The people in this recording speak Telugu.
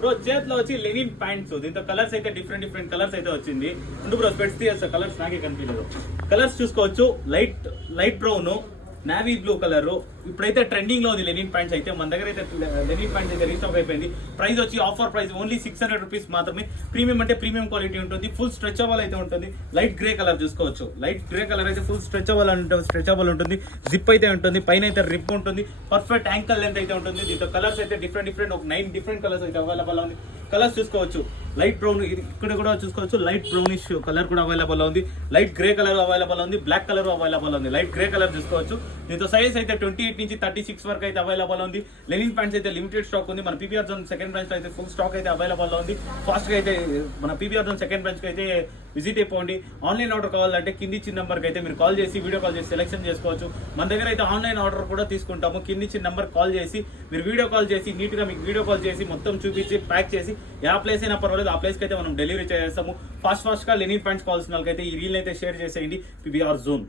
బ్రో చేతిలో వచ్చి లెనిన్ ప్యాంట్స్, దీంతో కలర్స్ అయితే డిఫరెంట్ కలర్స్ అయితే వచ్చింది. బ్రో స్పెట్స్ తీయేస్తా, కలర్స్ నాకే కనిపించలేదు. కలర్స్ చూసుకోవచ్చు, light brown, navy blue colour. ఇప్పుడైతే ట్రెండింగ్ లో ఉంది లెనిన్ ప్యాంట్స్ అయితే. మన దగ్గర అయితే లెనిన్ ప్యాంట్స్ అయితే రీస్టాక్ అయిపోయింది. ప్రైస్ వచ్చి ఆఫర్ ప్రైస్ ఓన్లీ 600 రూపీస్ మాత్రమే. ప్రీమియం అంటే ప్రీమియం క్వాలిటీ ఉంటుంది, ఫుల్ స్ట్రెచబుల్ అయితే ఉంటుంది. లైట్ గ్రే కలర్ చూసుకోవచ్చు, లైట్ గ్రే కలర్ అయితే ఫుల్ స్ట్రెచబుల్ ఉంటుంది. జిప్ అయితే ఉంటుంది, పైన అయితే రిప్ ఉంటుంది, పర్ఫెక్ట్ యాంకల్ లెంత్ అయితే ఉంటుంది. దీంతో కలర్స్ అయితే డిఫరెంట్ ఒక 9 డిఫరెంట్ కలర్స్ అయితే అవైలబుల్ ఉంది. కలర్స్ చూసుకోవచ్చు, లైట్ బ్రౌన్, ఇక్కడ కూడా చూసుకోవచ్చు లైట్ బ్రౌనిష్ కలర్ కూడా అవైలబుల్ ఉంది. లైట్ గ్రే కలర్ అవైలబుల్ ఉంది, బ్లాక్ కలర్ అవైలబుల్ ఉంది. లైట్ గ్రే కలర్ చూసుకోవచ్చు. దీంతో సైజ్ అయితే 28 నుంచి 36 వరకు అయితే అవైలబుల్ ఉంది. లెనిన్ ప్యాంట్స్ అయితే లిమిటెడ్ స్టాక్ ఉంది. మన పీపీఆర్ జోన్ సెకండ్ బ్రాంచ్ అయితే ఫుల్ స్టాక్ అయితే అవైలబుల్ ఉంది. ఫాస్ట్ గా అయితే మన పీపీఆర్ జోన్ సెకండ్ బ్రాంచ్ కి అయితే విజిట్ అయిపోండి. ఆన్లైన్ ఆర్డర్ కావాలంటే కింది ఇచ్చిన నెంబర్ కి అయితే మీరు కాల్ చేసి వీడియో కాల్ చేసి సెలెక్షన్ చేసుకోవచ్చు. మన దగ్గర అయితే ఆన్లైన్ ఆర్డర్ కూడా తీసుకుంటాము. కింది ఇచ్చిన నెంబర్ కాల్ చేసి మీరు వీడియో కాల్ చేసి నీట్ గా మీకు వీడియో కాల్ చేసి మొత్తం చూపించి ప్యాక్ చేసి ఏ ప్లేస్ అయినా పర్వాలేదు ఆ ప్లేస్ కి అయితే మనం డెలివరీ చేస్తాము. ఫాస్ట్ గా లెనిన్ ప్యాంట్స్ కావాల్సిన వాళ్ళకైతే ఈ రీల్ అయితే షేర్ చేసేయండి. PPR zone.